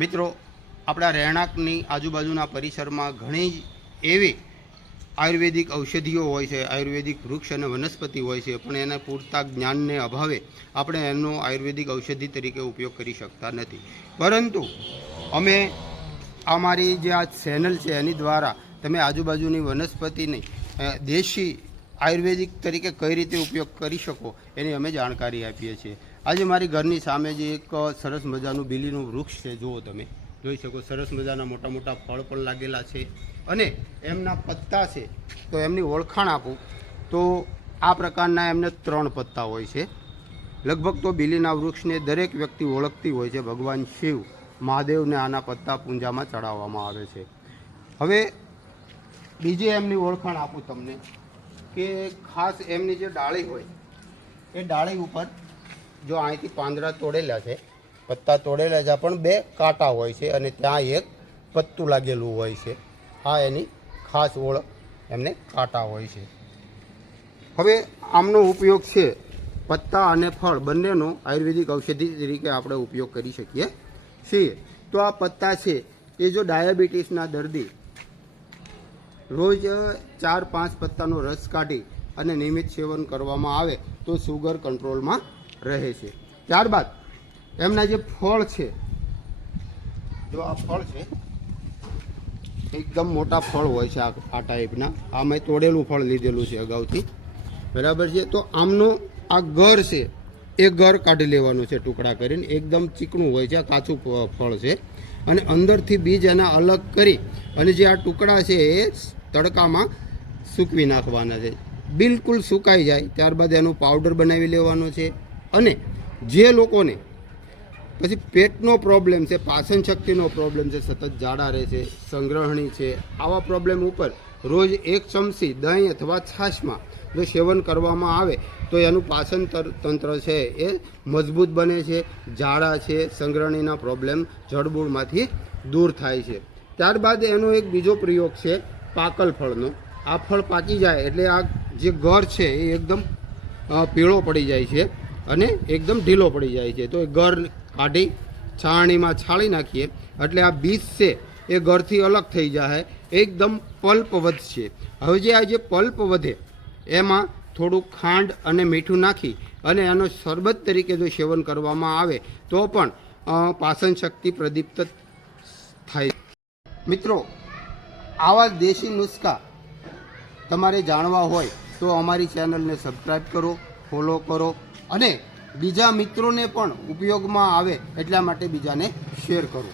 મિત્રો, આપણા રહેણાંકની આજુબાજુના પરિસરમાં ઘણી જ એવી આયુર્વેદિક ઔષધિઓ હોય છે, આયુર્વેદિક વૃક્ષ અને વનસ્પતિ હોય છે, પણ એના પૂરતા જ્ઞાનને અભાવે આપણે એનો આયુર્વેદિક ઔષધિ તરીકે ઉપયોગ કરી શકતા નથી. પરંતુ અમે અમારી જે આ ચેનલ છે, એની દ્વારા તમે આજુબાજુની વનસ્પતિની દેશી આયુર્વેદિક તરીકે કઈ રીતે ઉપયોગ કરી શકો, એની અમે જાણકારી આપીએ છીએ. આજે મારી ઘરની સામે જે એક સરસ મજાનું બીલીનું વૃક્ષ છે, જુઓ તમે. જોઈ શકો, સરસ મજાના મોટા મોટા ફળ પણ લાગેલા છે. અને એમના પત્તા છે, તો એમની ઓળખાણ આપું, તો આ પ્રકારના એમને ત્રણ પત્તા હોય છે. લગભગ તો બીલીના વૃક્ષને દરેક વ્યક્તિ ઓળખતી હોય છે, ભગવાન શિવ, મહાદેવને આના પત્તા પૂંજામાં ચડાવવામાં આવે છે. હવે બીજી એમની ઓળખાણ આપું તમને, કે ખાસ એમની જે ડાળી હોય, એ ડાળી ઉપર જો અહીંથી પાંદડા તોડેલા છે, પત્તા તોડેલા છે, પણ બે કાંટા હોય છે અને ત્યાં એક પત્તું લાગેલું હોય છે. આ એની ખાસ ઓળખ એમને કાંટા હોય છે. હવે આમનો ઉપયોગ છે પત્તા અને ફળ બંનેનો આયુર્વેદિક ઔષધિ તરીકે આપણે ઉપયોગ કરી શકીએ છીએ. તો આ પત્તા છે, એ જો ડાયાબિટીસના દર્દી રોજ ચાર પાંચ પત્તાનો રસ કાઢી અને નિયમિત સેવન કરવામાં આવે તો સુગર કંટ્રોલમાં રહે છે. ત્યારબાદ એમના જે ફળ છે, જો આ ફળ છે, એકદમ મોટા ફળ હોય છે આ ટાઈપના. આ મેં તોડેલું ફળ લીધેલું છે અગાઉથી. બરાબર છે? તો આમનું આ ઘર છે, એ ઘર કાઢી લેવાનું છે ટુકડા કરીને. એકદમ ચીકણું હોય છે, આ કાચું ફળ છે. અને અંદરથી બીજ એના અલગ કરી અને જે આ ટુકડા છે, એ તડકામાં સૂકવી નાખવાના છે. બિલકુલ સુકાઈ જાય. ત્યારબાદ એનું પાવડર બનાવી લેવાનો છે. અને જે લોકોને પછી પેટનો પ્રોબ્લેમ છે, પાચન શક્તિનો પ્રોબ્લેમ છે, સતત જાડા રહે છે, સંગ્રહણી છે, આવા પ્રોબ્લેમ ઉપર રોજ એક ચમચી દહીં અથવા છાશમાં જો સેવન કરવામાં આવે તો એનું પાચન તર- તંત્ર છે એ મજબૂત બને છે, ઝાડા છે, સંગ્રહણીના પ્રોબ્લેમ જડબૂળમાંથી દૂર થાય છે. ત્યારબાદ એનો એક બીજો પ્રયોગ છે પાકલ ફળનો. આ ફળ પાકી જાય એટલે આ જે ઘર છે એ એકદમ પીળો પડી જાય છે. અને એકદમ ઢીલો પડી જાય છે. તો એ ગર કાઢી છાણીમાં છાળી નાખીએ. એટલે આ બીજ છે એ ગરથી અલગ થઈ જાય એકદમ પલ્પ વધશે. હવે જે આ જે પલ્પ વધે, એમાં થોડું ખાંડ અને મીઠું નાખી અને એનો શરબત તરીકે જો સેવન કરવામાં આવે, તો પણ પાચન શક્તિ પ્રદીપ્ત થાય. મિત્રો, આવા દેશી નુસ્ખા તમારે જાણવા હોય તો અમારી ચેનલને સબસ્ક્રાઈબ કરો. ફોલો કરો અને બીજા મિત્રોને પણ ઉપયોગમાં આવે એટલા માટે બીજાને શેર કરો.